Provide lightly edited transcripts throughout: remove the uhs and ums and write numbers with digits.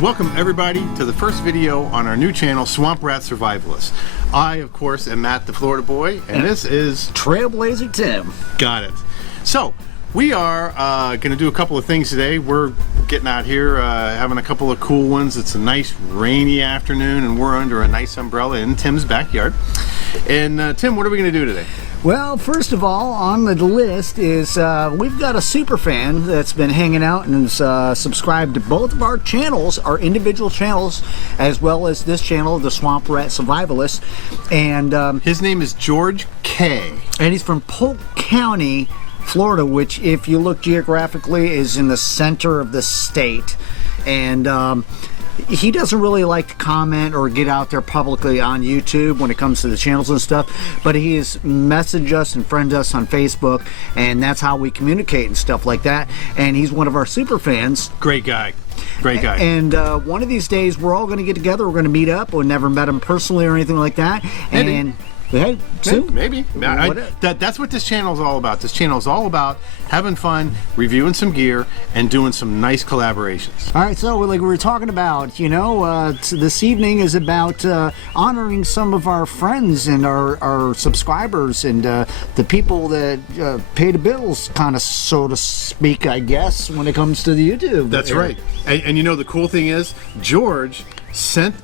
Welcome everybody to the first video on our new channel, Swamp Rat Survivalists. I, of course, am Matt the Florida Boy, and this is Trailblazer Tim. Got it. So, we are going to do a couple of things today. We're getting out here, having a couple of cool ones. It's a nice rainy afternoon, and we're under a nice umbrella in Tim's backyard. And Tim, what are we going to do today? Well, first of all, on the list is we've got a super fan that's been hanging out and is subscribed to both of our channels, our individual channels, as well as this channel, the Swamp Rat Survivalists. And his name is George K. And he's from Polk County, Florida, which, if you look geographically, is in the center of the state. And he doesn't really like to comment or get out there publicly on YouTube when it comes to the channels and stuff, but he has messaged us and friended us on Facebook, and that's how we communicate and stuff like that. And he's one of our super fans. Great guy. Great guy. And one of these days, we're all going to get together. We're going to meet up. We've never met him personally or anything like that. And hey, soon? Maybe. That's what this channel is all about. This channel is all about having fun, reviewing some gear, and doing some nice collaborations. All right, so like we were talking about, you know, this evening is about honoring some of our friends and our subscribers and the people that pay the bills, kind of, so to speak, I guess, when it comes to the YouTube. That's right. And you know, the cool thing is, George sent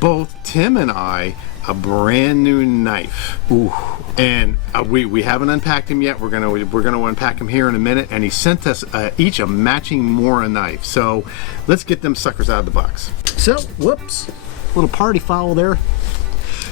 both Tim and I a brand new knife. Ooh. And we haven't unpacked him yet. We're gonna unpack him here in a minute. And he sent us each a matching Mora knife. So let's get them suckers out of the box. So, whoops, little party foul there.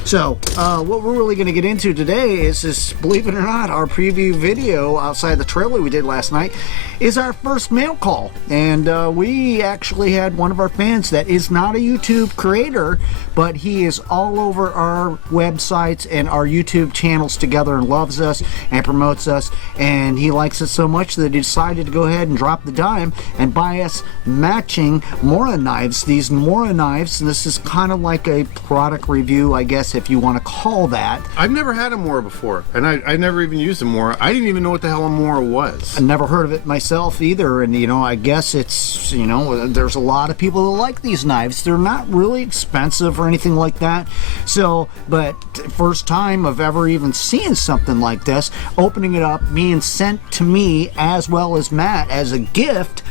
So, what we're really going to get into today is this, believe it or not, our preview video outside the trailer we did last night is our first mail call. And we actually had one of our fans that is not a YouTube creator, but he is all over our websites and our YouTube channels together and loves us and promotes us. And he likes it so much that he decided to go ahead and drop the dime and buy us matching Mora knives. These Mora knives, and this is kind of like a product review, I guess, if you want to call that. I've never had a Mora before, and I never even used a Mora. I didn't even know what the hell a Mora was. I never heard of it myself either, and you know, I guess it's, you know, there's a lot of people that like these knives. They're not really expensive or anything like that. So, but first time of ever even seeing something like this, opening it up, being sent to me as well as Matt as a gift,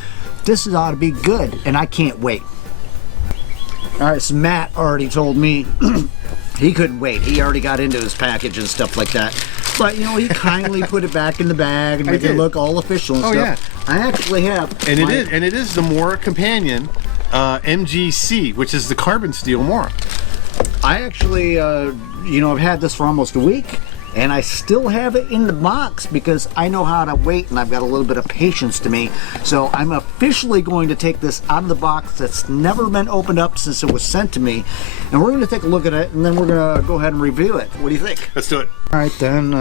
this ought to be good, and I can't wait. All right, so Matt already told me he couldn't wait. He already got into his package and stuff like that. But, you know, he kindly put it back in the bag and made it look all official and stuff. Yeah. I actually have. And it is the Mora Companion MGC, which is the carbon steel Mora. I actually, you know, I've had this for almost a week, and I still have it in the box because I know how to wait, and I've got a little bit of patience to me. So I'm officially going to take this out of the box that's never been opened up since it was sent to me, and we're going to take a look at it, and then we're going to go ahead and review it. What do you think? Let's do it. All right, then,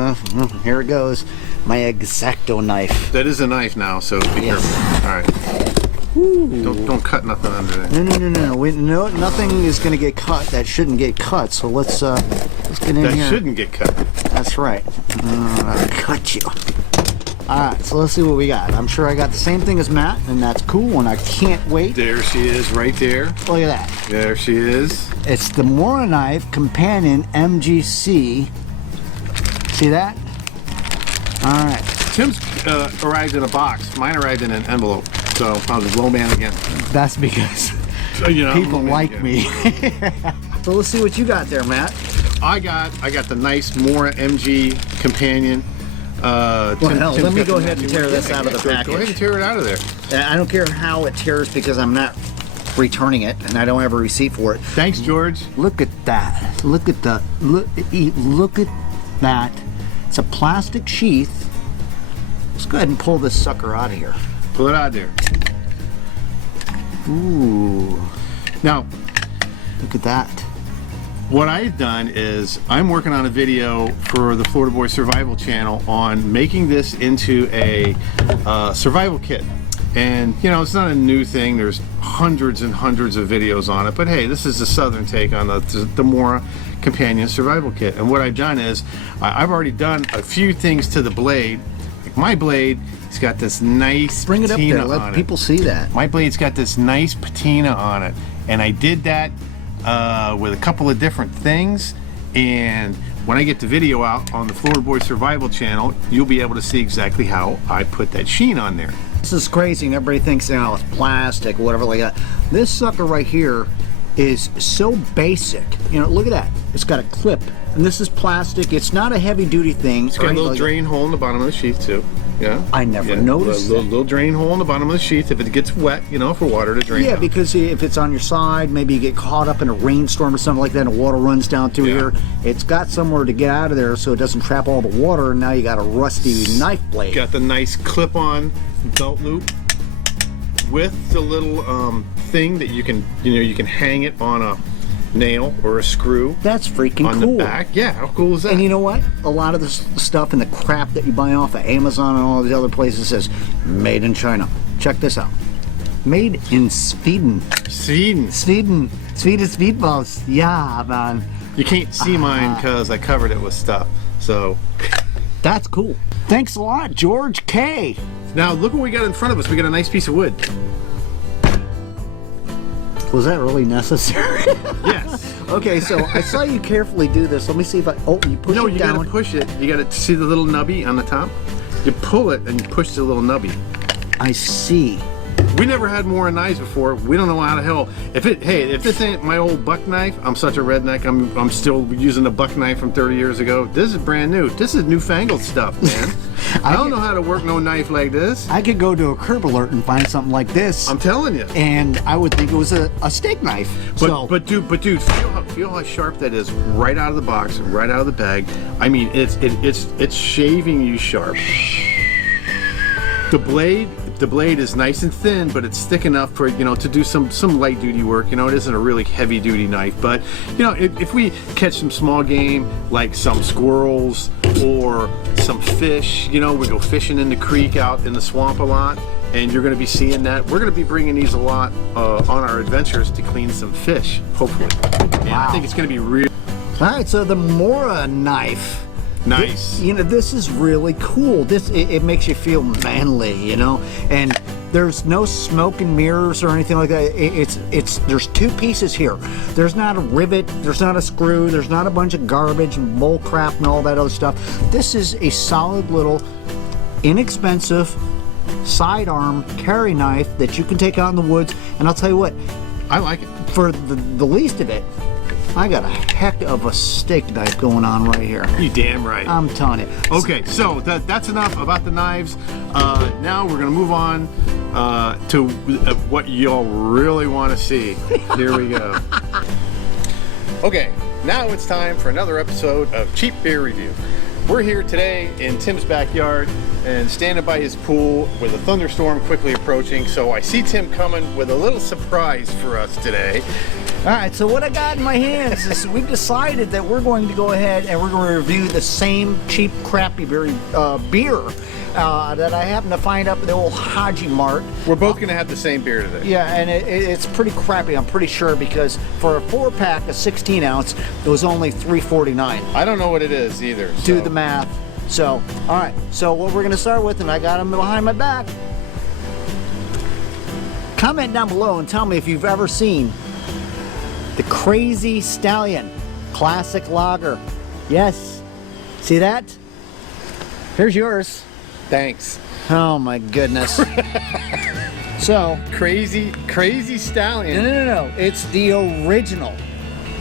here it goes. My X-Acto knife. That is a knife now, so be careful. All right. Don't cut nothing under there. No. Nothing is going to get cut that shouldn't get cut. So let's get in here. That shouldn't get cut. That's right. I'll cut you. All right. So let's see what we got. I'm sure I got the same thing as Matt, and that's cool. And I can't wait. There she is, right there. Look at that. There she is. It's the Mora Knife Companion MGC. See that? All right. Tim's arrived in a box. Mine arrived in an envelope. So I was a low man again. That's because you know, people like me. So let's see what you got there, Matt. I got the nice Mora MG Companion. Let me go ahead and tear this out of the package. Go ahead and tear it out of there. I don't care how it tears because I'm not returning it, and I don't have a receipt for it. Thanks, George. Look at that. Look at that. It's a plastic sheath. Let's go ahead and pull this sucker out of here. Pull it out there. Ooh. Now, look at that. What I've done is I'm working on a video for the Florida Boy Survival channel on making this into a survival kit. And, you know, it's not a new thing. There's hundreds and hundreds of videos on it. But, hey, this is the southern take on the Mora Companion Survival Kit. And what I've done is I've already done a few things to the blade. Like my blade It's got this nice Bring it up patina there. Let on people see that. My blade's got this nice patina on it, and I did that with a couple of different things. And when I get the video out on the Florida Boy Survival channel, you'll be able to see exactly how I put that sheen on there. This is crazy, and everybody thinks, you know, it's plastic, whatever like that. This sucker right here is so basic. You know, look at that. It's got a clip, and this is plastic. It's not a heavy-duty thing. It's got a little drain hole in the bottom of the sheath too. Yeah. I never noticed that. Little drain hole in the bottom of the sheath if it gets wet, you know, for water to drain. Yeah, out. because if it's on your side, maybe you get caught up in a rainstorm or something like that, and water runs down through here. It's got somewhere to get out of there so it doesn't trap all the water, and now you got a rusty knife blade. Got the nice clip-on belt loop with the little thing that you can hang it on a nail or a screw. That's freaking on cool. the back. Yeah, how cool is that? And you know what? A lot of the stuff and the crap that you buy off of Amazon and all these other places says made in China. Check this out. Made in Sweden. Sweden. Swedish meatballs. Yeah, man. You can't see mine because I covered it with stuff. So that's cool. Thanks a lot, George K. Now look what we got in front of us. We got a nice piece of wood. Was that really necessary? Yes. Okay, so I saw you carefully do this. Let me see if I. Oh, you push it down. No, you gotta push it. You gotta see the little nubby on the top. You pull it and you push the little nubby. I see. We never had Mora knives before. We don't know how the hell. If this ain't my old buck knife, I'm such a redneck. I'm still using a buck knife from 30 years ago. This is brand new. This is newfangled stuff, man. I don't know how to work no knife like this. I could go to a Curb Alert and find something like this. I'm telling you. And I would think it was a steak knife. But dude, feel how sharp that is right out of the box, right out of the bag. I mean, it's shaving you sharp. The blade is nice and thin, but it's thick enough for, you know, to do some light duty work. You know, it isn't a really heavy duty knife, but you know, if we catch some small game like some squirrels or some fish, you know, we go fishing in the creek out in the swamp a lot, and you're going to be seeing that. We're going to be bringing these a lot on our adventures to clean some fish, hopefully. And I think it's going to be real. All right, so the Mora knife. Nice. You know, this is really cool. It makes you feel manly, you know, and there's no smoke and mirrors or anything like that. There's two pieces here. There's not a rivet, there's not a screw, there's not a bunch of garbage and bull crap and all that other stuff. This is a solid little inexpensive sidearm carry knife that you can take out in the woods, and I'll tell you what, I like it. For the least of it, I got a heck of a steak knife going on right here. You damn right. I'm telling you. Okay, so that's enough about the knives. Now we're gonna move on to what y'all really want to see. Here we go. Okay, now it's time for another episode of Cheap Beer Review. We're here today in Tim's backyard and standing by his pool with a thunderstorm quickly approaching. So I see Tim coming with a little surprise for us today. All right, so what I got in my hands is we've decided that we're going to go ahead and we're going to review the same cheap, crappy beer that I happened to find up at the old Haji Mart. We're both going to have the same beer today. Yeah, and it's pretty crappy, I'm pretty sure, because for a 4-pack, a 16 ounce, it was only $3.49. I don't know what it is either. So. Do the math. So, all right, so what we're going to start with, and I got them behind my back. Comment down below and tell me if you've ever seen the Crazy Stallion Classic Lager. Yes. See that? Here's yours. Thanks. Oh my goodness. So Crazy Stallion. No. It's the original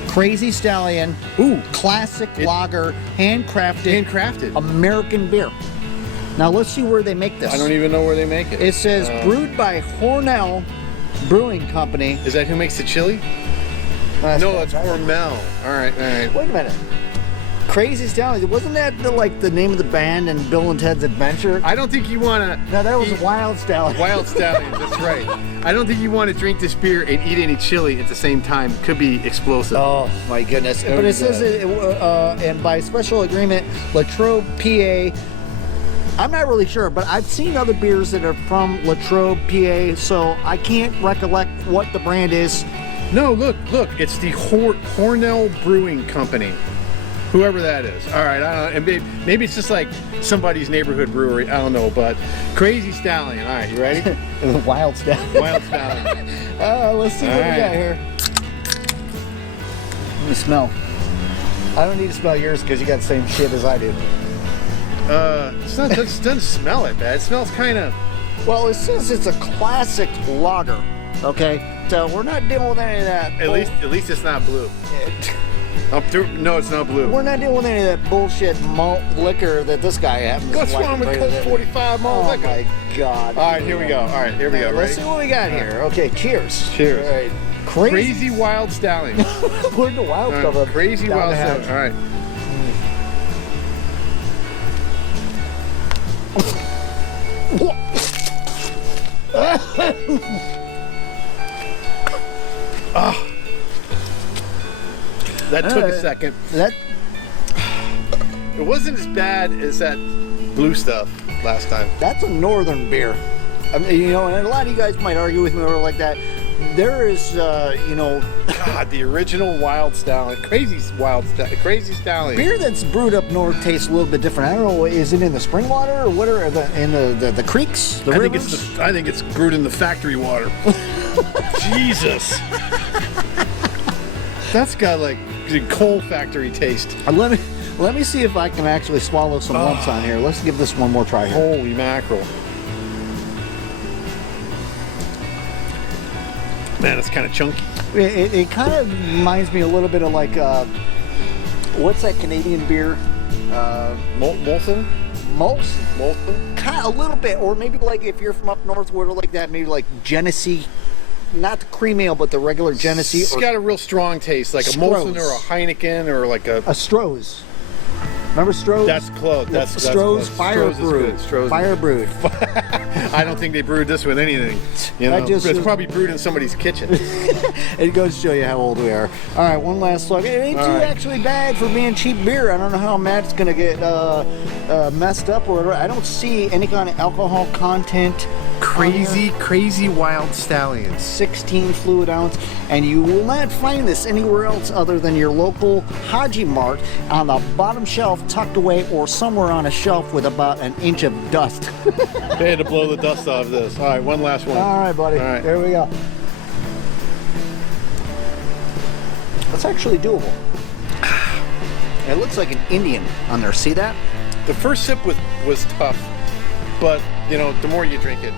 Crazy Stallion. Ooh, classic lager, handcrafted American beer. Now let's see where they make this. I don't even know where they make it. It says brewed by Hornell Brewing Company. Is that who makes the chili? No, it's Hormel. All right. Wait a minute. Crazy Stallion. Wasn't that the name of the band in Bill and Ted's Adventure? I don't think you want to... No, that was Wild Stallion. Wild Stallion, that's right. I don't think you want to drink this beer and eat any chili at the same time. Could be explosive. Oh, my goodness. But it says, and by special agreement, Latrobe, PA. I'm not really sure, but I've seen other beers that are from Latrobe, PA, so I can't recollect what the brand is. No, look, it's the Hornell Brewing Company. Whoever that is. All right, I don't know. And maybe it's just like somebody's neighborhood brewery. I don't know, but Crazy Stallion. All right, you ready? Wild Stallion. Wild Stallion. Let's see what we got here. Let me smell. I don't need to smell yours because you got the same shit as I do. It's not. It doesn't smell it bad. It smells kind of. Well, it says it's a classic lager. Okay, so we're not dealing with any of that. At least it's not blue. No, it's not blue. We're not dealing with any of that bullshit malt liquor that this guy happens to What's like wrong with to Colt bring. 45 malt liquor? Oh my God. All right, here we go. All right, here we go. Let's Ready? see what we got here. Okay, cheers. Cheers. All right. Crazy Wild Stallion. Where'd the wild All come right, from? Crazy Down Wild the hatch. Stallion. All right. That took a second. That It wasn't as bad as that blue stuff last time. That's a northern beer. I mean, you know, and a lot of you guys might argue with me or like that. There is, you know, God, the original Wild Stallion, Crazy Stallion. beer that's brewed up north tastes a little bit different. I don't know, is it in the spring water or what are in the creeks, the rivers? I think it's brewed in the factory water. Jesus, that's got like the coal factory taste. Let me see if I can actually swallow some lumps on here. Let's give this one more try here. Holy mackerel. Man, it's kind of chunky. It kind of reminds me a little bit of like, what's that Canadian beer? Molson? Molson? Kind of a little bit, or maybe like if you're from up north, where like that, maybe like Genesee, not the cream ale, but the regular Genesee. It's got a real strong taste, like a Molson or a Heineken or like a Stroh's. Remember Stroh's? That's close. That's Stroh's close. Fire Stroh's is Brewed. good. Stroh's Fire Brewed. I don't think they brewed this with anything. You know, it's probably brewed in somebody's kitchen. It goes to show you how old we are. All right, one last look. It ain't too actually bad for being cheap beer. I don't know how Matt's gonna get messed up or whatever. I don't see any kind of alcohol content. Crazy Wild Stallion. 16 fluid ounce, and you will not find this anywhere else other than your local Haji Mart on the bottom shelf, tucked away, or somewhere on a shelf with about an inch of dust. They had to blow the dust off this. All right, one last one. All right, buddy. All right. There we go. That's actually doable. It looks like an Indian on there. See that? The first sip was tough, but you know, the more you drink it,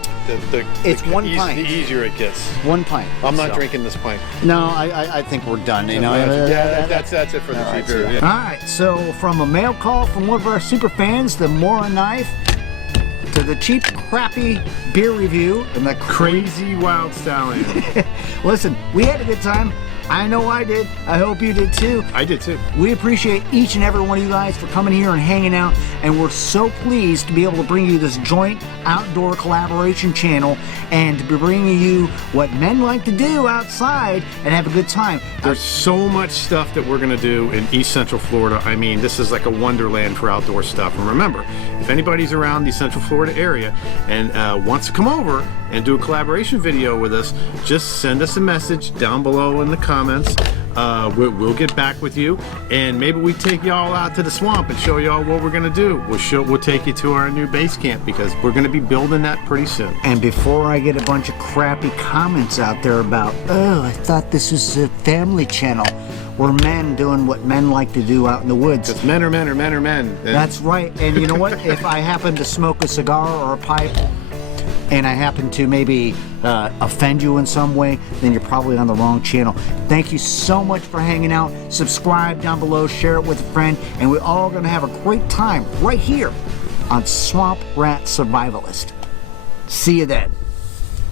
It's one pint. The easier it gets. One pint. I'm not drinking this pint. No, I think we're done. You know. Yeah, that's it for the cheap beer. All right. So from a mail call from one of our super fans, the Morakniv, to the cheap, crappy beer review and the Crazy Wild Stallion. Listen, we had a good time. I know I did. I hope you did too. I did too. We appreciate each and every one of you guys for coming here and hanging out, and we're so pleased to be able to bring you this joint outdoor collaboration channel and to be bringing you what men like to do outside and have a good time. There's so much stuff that we're going to do in East Central Florida. I mean, this is like a wonderland for outdoor stuff. And remember, if anybody's around the Central Florida area and wants to come over and do a collaboration video with us, just send us a message down below in the comments. We'll get back with you, and maybe we take y'all out to the swamp and show y'all what we're gonna do. We'll take you to our new base camp because we're gonna be building that pretty soon. And before I get a bunch of crappy comments out there about, oh, I thought this was a family channel, we're men doing what men like to do out in the woods. Because men are men are men are men. That's right. And you know what? If I happen to smoke a cigar or a pipe, and I happen to maybe offend you in some way, then you're probably on the wrong channel. Thank you so much for hanging out. Subscribe down below, share it with a friend, and we're all going to have a great time right here on Swamp Rat Survivalist. See you then.